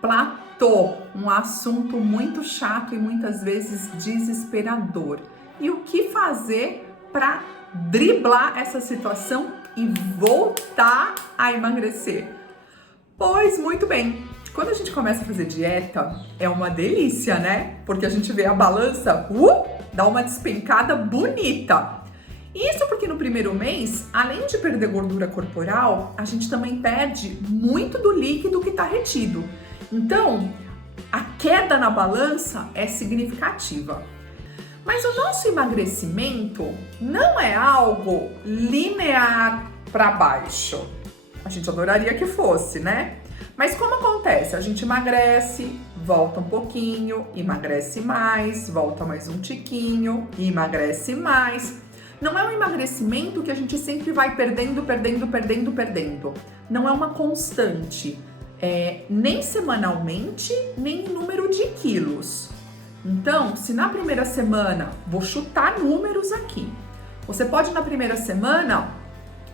Platô, um assunto muito chato e muitas vezes desesperador. E o que fazer para driblar essa situação e voltar a emagrecer? Pois muito bem, quando a gente começa a fazer dieta, é uma delícia, né? Porque a gente vê a balança, dá uma despencada bonita. Isso porque no primeiro mês, além de perder gordura corporal, a gente também perde muito do líquido que está retido. Então, a queda na balança é significativa. Mas o nosso emagrecimento não é algo linear para baixo. A gente adoraria que fosse, né? Mas como acontece? A gente emagrece, volta um pouquinho, emagrece mais, volta mais um tiquinho, emagrece mais. Não é um emagrecimento que a gente sempre vai perdendo. Não é uma constante, nem semanalmente, nem em número de quilos. Então, se na primeira semana, vou chutar números aqui, você pode na primeira semana,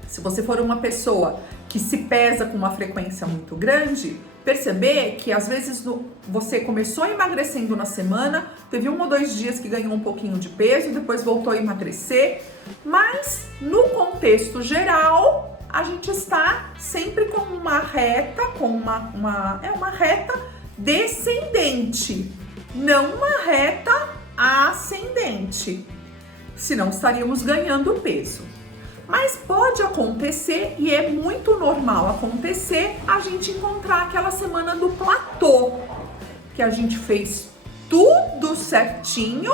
se você for uma pessoa que se pesa com uma frequência muito grande, perceber que às vezes você começou emagrecendo na semana, teve 1 ou 2 dias que ganhou um pouquinho de peso, depois voltou a emagrecer, mas no contexto geral, a gente está sempre com uma reta, uma reta descendente, não uma reta ascendente, senão estaríamos ganhando peso. Mas pode acontecer, e é muito normal acontecer, a gente encontrar aquela semana do platô, que a gente fez tudo certinho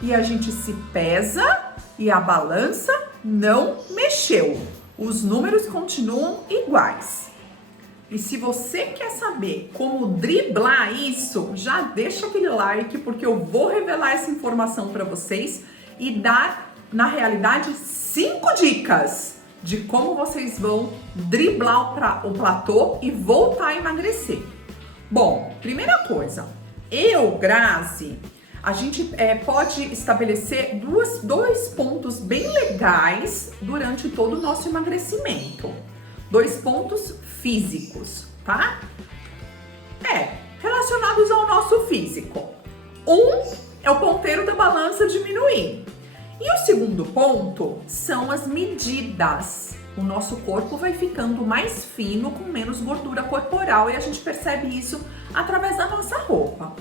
e a gente se pesa e a balança não mexeu. Os números continuam iguais. E se você quer saber como driblar isso, já deixa aquele like, porque eu vou revelar essa informação para vocês e dar, na realidade, 5 dicas de como vocês vão driblar o platô e voltar a emagrecer. Bom, primeira coisa, Grazi, a gente pode estabelecer dois pontos bem legais durante todo o nosso emagrecimento. 2 pontos físicos, tá? Relacionados ao nosso físico. É o ponteiro da balança diminuir. E o segundo ponto são as medidas. O nosso corpo vai ficando mais fino, com menos gordura corporal, e a gente percebe isso através da nossa roupa.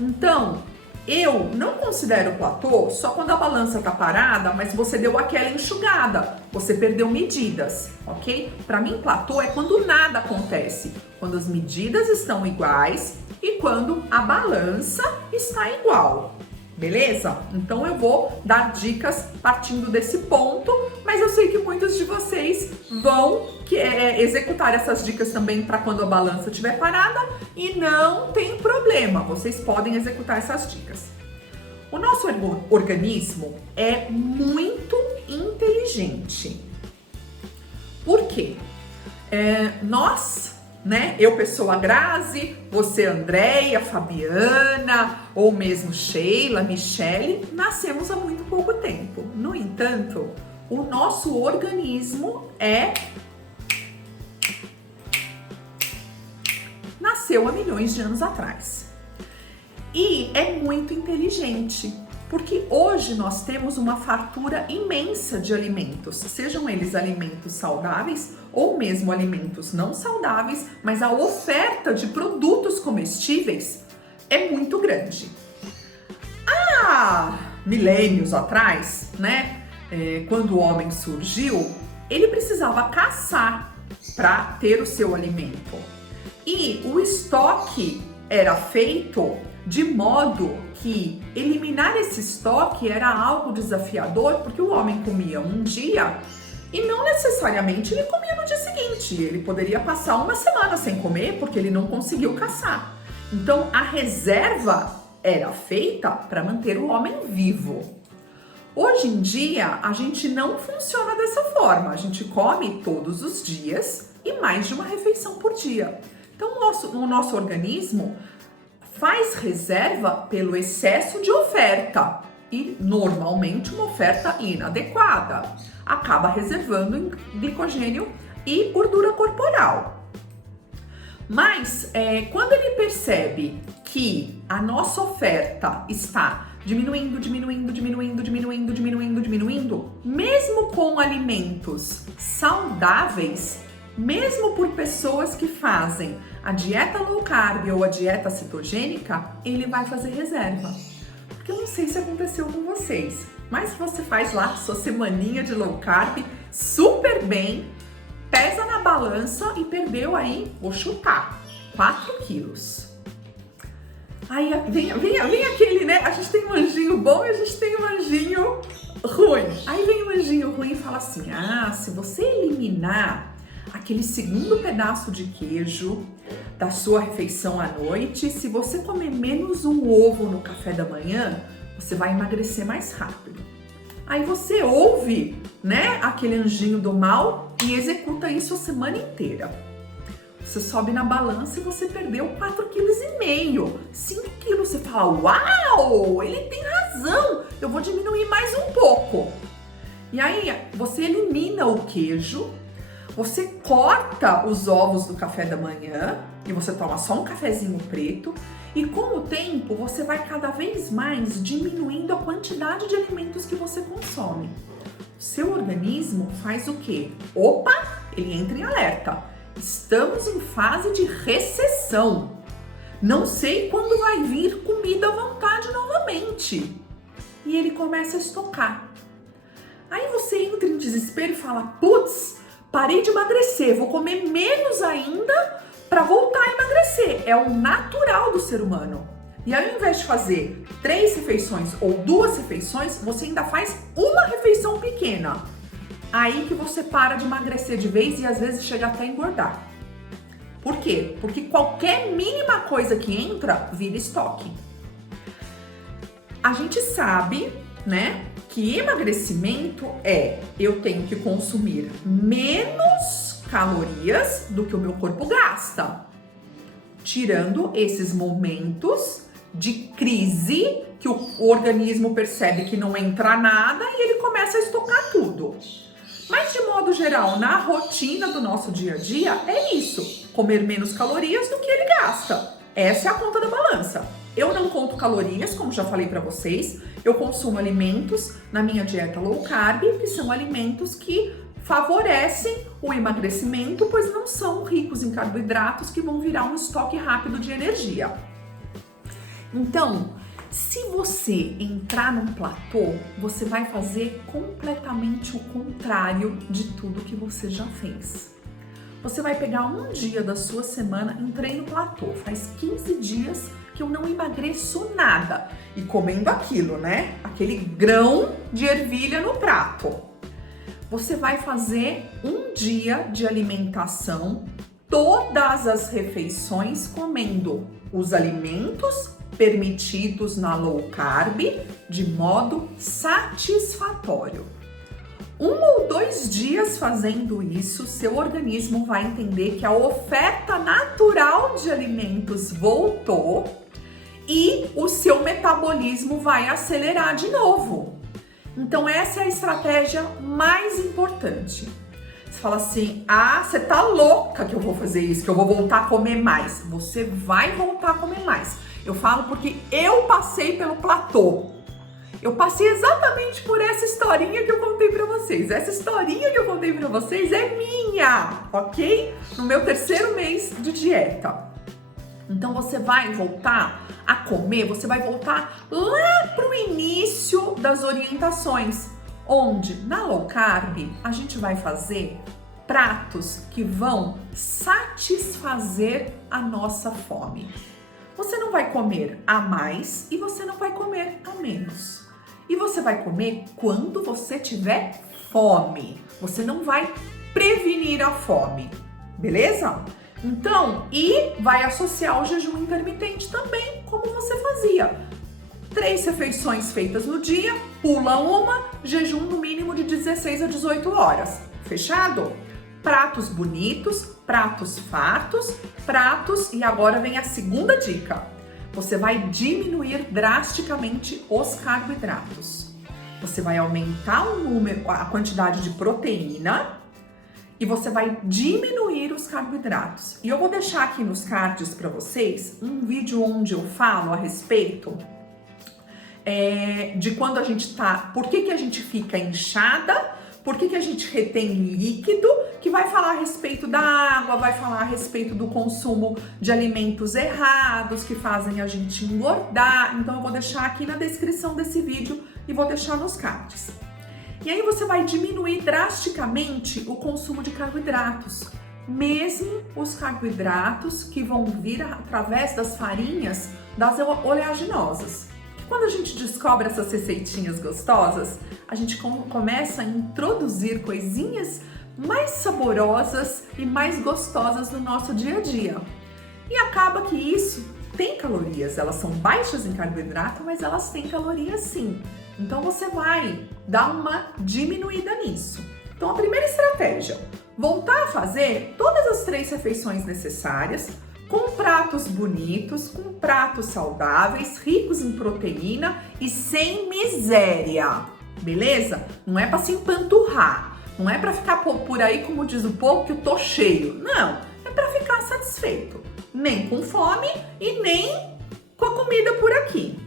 Então, eu não considero platô só quando a balança tá parada, mas você deu aquela enxugada, você perdeu medidas, ok? Para mim, platô é quando nada acontece, quando as medidas estão iguais e quando a balança está igual. Beleza? Então eu vou dar dicas partindo desse ponto, mas eu sei que muitos de vocês vão executar essas dicas também para quando a balança estiver parada e não tem problema, vocês podem executar essas dicas. O nosso organismo é muito inteligente. Por quê? Eu, pessoa Grazi, você, Andréia, Fabiana, ou mesmo Sheila, Michele, nascemos há muito pouco tempo. No entanto, o nosso organismo nasceu há milhões de anos atrás. E é muito inteligente, porque hoje nós temos uma fartura imensa de alimentos, sejam eles alimentos saudáveis ou mesmo alimentos não saudáveis, mas a oferta de produtos comestíveis é muito grande. Há milênios atrás, quando o homem surgiu, ele precisava caçar para ter o seu alimento. E o estoque era feito de modo que eliminar esse estoque era algo desafiador, porque o homem comia um dia e não necessariamente ele comia no dia seguinte. Ele poderia passar 1 semana sem comer porque ele não conseguiu caçar. Então a reserva era feita para manter o homem vivo. Hoje em dia a gente não funciona dessa forma. A gente come todos os dias e mais de uma refeição por dia. Então o nosso organismo faz reserva pelo excesso de oferta e normalmente uma oferta inadequada. Acaba reservando em glicogênio e gordura corporal. Mas quando ele percebe que a nossa oferta está diminuindo, mesmo com alimentos saudáveis, mesmo por pessoas que fazem a dieta low carb ou a dieta cetogênica, ele vai fazer reserva. Porque eu não sei se aconteceu com vocês, mas você faz lá sua semaninha de low carb super bem, pesa na balança e perdeu aí, vou chutar, 4 quilos. Aí vem aquele, né? A gente tem um anjinho bom e a gente tem um anjinho ruim. Aí vem o anjinho ruim e fala assim: se você eliminar aquele segundo pedaço de queijo da sua refeição à noite, se você comer menos um ovo no café da manhã, você vai emagrecer mais rápido. Aí você ouve, né, aquele anjinho do mal e executa isso a semana inteira. Você sobe na balança e você perdeu 4,5 kg, 5 quilos. Você fala: uau, ele tem razão, eu vou diminuir mais um pouco. E aí você elimina o queijo, você corta os ovos do café da manhã e você toma só um cafezinho preto. E com o tempo você vai cada vez mais diminuindo a quantidade de alimentos que você consome. Seu organismo faz o quê? Opa, ele entra em alerta. Estamos em fase de recessão. Não sei quando vai vir comida à vontade novamente. E ele começa a estocar. Aí você entra em desespero e fala: putz, parei de emagrecer, vou comer menos ainda para voltar a emagrecer. É o natural do ser humano. E aí, ao invés de fazer 3 refeições ou 2 refeições, você ainda faz uma refeição pequena. Aí que você para de emagrecer de vez e às vezes chega até a engordar. Por quê? Porque qualquer mínima coisa que entra vira estoque. A gente sabe, né, que emagrecimento eu tenho que consumir menos calorias do que o meu corpo gasta. Tirando esses momentos de crise que o organismo percebe que não entra nada e ele começa a estocar tudo. Mas de modo geral, na rotina do nosso dia a dia, é isso: comer menos calorias do que ele gasta. Essa é a conta da balança. Eu não conto calorias, como já falei para vocês. Eu consumo alimentos na minha dieta low carb, que são alimentos que favorecem o emagrecimento, pois não são ricos em carboidratos que vão virar um estoque rápido de energia. Então, se você entrar num platô, você vai fazer completamente o contrário de tudo que você já fez. Você vai pegar um dia da sua semana, entrei no platô, faz 15 dias que eu não emagreço nada. E comendo aquilo, né? Aquele grão de ervilha no prato. Você vai fazer um dia de alimentação, todas as refeições comendo os alimentos permitidos na low carb de modo satisfatório. 1 ou 2 dias fazendo isso, seu organismo vai entender que a oferta natural de alimentos voltou e o seu metabolismo vai acelerar de novo. Então essa é a estratégia mais importante. Você fala assim: você tá louca que eu vou fazer isso, que eu vou voltar a comer mais. Você vai voltar a comer mais. Eu falo porque eu passei pelo platô. Eu passei exatamente por essa historinha que eu contei pra vocês. Essa historinha que eu contei pra vocês é minha, ok? No meu 3º mês de dieta. Então você vai voltar a comer, você vai voltar lá pro início das orientações, onde na low carb a gente vai fazer pratos que vão satisfazer a nossa fome. Você não vai comer a mais e você não vai comer a menos. E você vai comer quando você tiver fome. Você não vai prevenir a fome, beleza? Então, e vai associar o jejum intermitente também, como você fazia. 3 refeições feitas no dia, pula uma, jejum no mínimo de 16 a 18 horas. Fechado? Pratos bonitos, pratos fartos, pratos... E agora vem a segunda dica. Você vai diminuir drasticamente os carboidratos. Você vai aumentar a quantidade de proteína e você vai diminuir os carboidratos. E eu vou deixar aqui nos cards para vocês um vídeo onde eu falo a respeito de quando a gente tá, por que a gente fica inchada, por que a gente retém líquido, que vai falar a respeito da água, vai falar a respeito do consumo de alimentos errados que fazem a gente engordar. Então eu vou deixar aqui na descrição desse vídeo e vou deixar nos cards. E aí você vai diminuir drasticamente o consumo de carboidratos, mesmo os carboidratos que vão vir através das farinhas das oleaginosas. Quando a gente descobre essas receitinhas gostosas, a gente começa a introduzir coisinhas mais saborosas e mais gostosas no nosso dia a dia. E acaba que isso tem calorias, elas são baixas em carboidrato, mas elas têm calorias sim. Então você vai dar uma diminuída nisso. Então a primeira estratégia, voltar a fazer todas as 3 refeições necessárias, com pratos bonitos, com pratos saudáveis, ricos em proteína e sem miséria, beleza? Não é para se empanturrar, não é para ficar por aí, como diz o povo, que eu tô cheio. Não, é para ficar satisfeito, nem com fome e nem com a comida por aqui.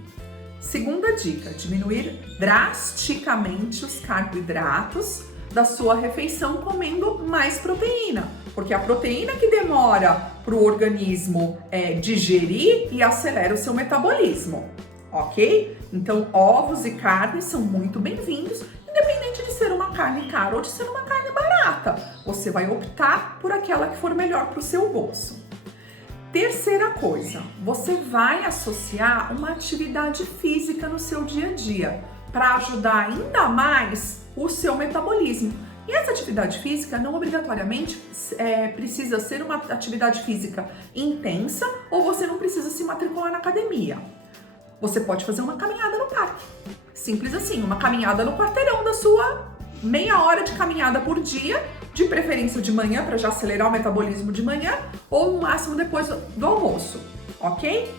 Segunda dica, diminuir drasticamente os carboidratos da sua refeição comendo mais proteína, porque a proteína que demora para o organismo digerir e acelera o seu metabolismo, ok? Então ovos e carnes são muito bem-vindos, independente de ser uma carne cara ou de ser uma carne barata. Você vai optar por aquela que for melhor para o seu bolso. Terceira coisa, você vai associar uma atividade física no seu dia a dia para ajudar ainda mais o seu metabolismo. E essa atividade física não obrigatoriamente precisa ser uma atividade física intensa ou você não precisa se matricular na academia. Você pode fazer uma caminhada no parque. Simples assim, uma caminhada no quarteirão da sua meia hora de caminhada por dia, de preferência de manhã para já acelerar o metabolismo de manhã ou no máximo depois do almoço, ok?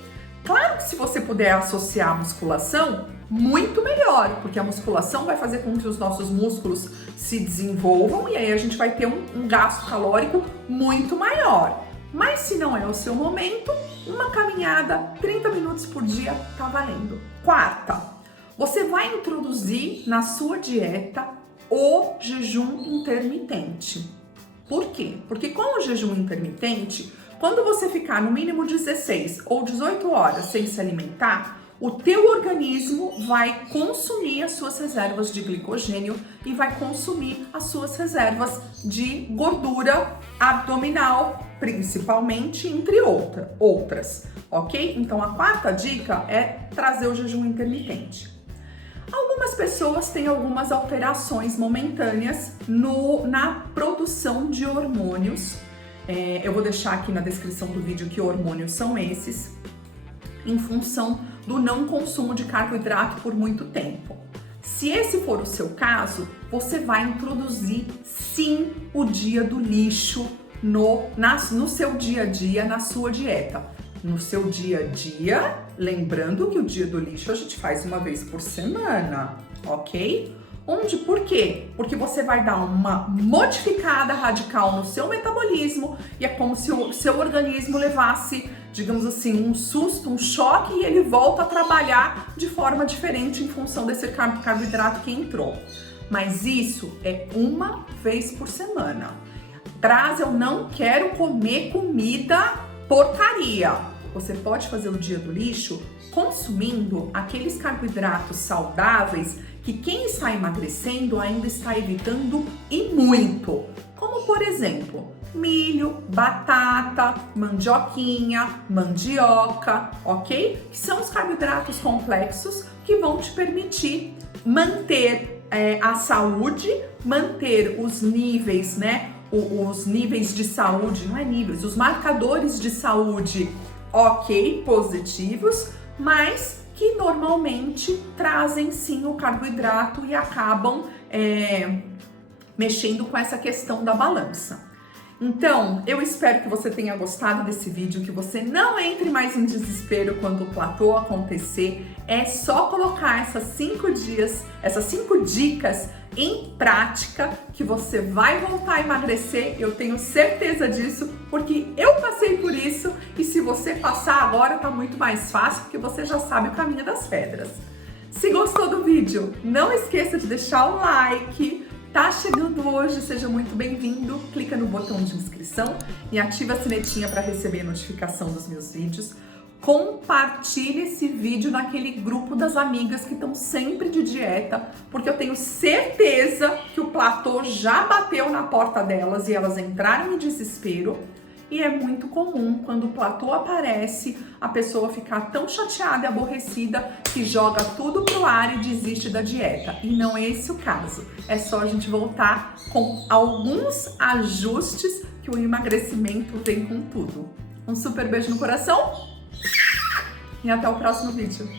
Claro que se você puder associar a musculação, muito melhor, porque a musculação vai fazer com que os nossos músculos se desenvolvam e aí a gente vai ter um gasto calórico muito maior. Mas se não é o seu momento, uma caminhada 30 minutos por dia tá valendo. Quarta, você vai introduzir na sua dieta o jejum intermitente. Por quê? Porque com o jejum intermitente, quando você ficar no mínimo 16 ou 18 horas sem se alimentar, o teu organismo vai consumir as suas reservas de glicogênio e vai consumir as suas reservas de gordura abdominal, principalmente, entre outras, ok? Então a quarta dica é trazer o jejum intermitente. Algumas pessoas têm algumas alterações momentâneas na produção de hormônios. Eu vou deixar aqui na descrição do vídeo que hormônios são esses, em função do não consumo de carboidrato por muito tempo. Se esse for o seu caso, você vai introduzir sim o dia do lixo no seu dia a dia, na sua dieta. No seu dia a dia, lembrando que o dia do lixo a gente faz uma vez por semana, ok? Por quê? Porque você vai dar uma modificada radical no seu metabolismo e é como se o seu organismo levasse, digamos assim, um susto, um choque e ele volta a trabalhar de forma diferente em função desse carboidrato que entrou. Mas isso é uma vez por semana. Eu não quero comer comida porcaria. Você pode fazer o dia do lixo consumindo aqueles carboidratos saudáveis que quem está emagrecendo ainda está evitando e muito. Como, por exemplo, milho, batata, mandioquinha, mandioca, ok? Que são os carboidratos complexos que vão te permitir manter a saúde, manter os níveis, né? Os níveis de saúde, não é níveis, os marcadores de saúde, ok, positivos, mas que normalmente trazem sim o carboidrato e acabam mexendo com essa questão da balança. Então, eu espero que você tenha gostado desse vídeo, que você não entre mais em desespero quando o platô acontecer. É só colocar essas 5 dicas em prática que você vai voltar a emagrecer. Eu tenho certeza disso, porque eu passei por isso e se você passar agora tá muito mais fácil, porque você já sabe o caminho das pedras. Se gostou do vídeo, não esqueça de deixar o like. Tá chegando hoje, seja muito bem-vindo. Clica no botão de inscrição e ativa a sinetinha para receber a notificação dos meus vídeos. Compartilhe esse vídeo naquele grupo das amigas que estão sempre de dieta, porque eu tenho certeza que o platô já bateu na porta delas e elas entraram em desespero. E é muito comum, quando o platô aparece, a pessoa ficar tão chateada e aborrecida que joga tudo pro ar e desiste da dieta. E não é esse o caso. É só a gente voltar com alguns ajustes que o emagrecimento vem com tudo. Um super beijo no coração e até o próximo vídeo.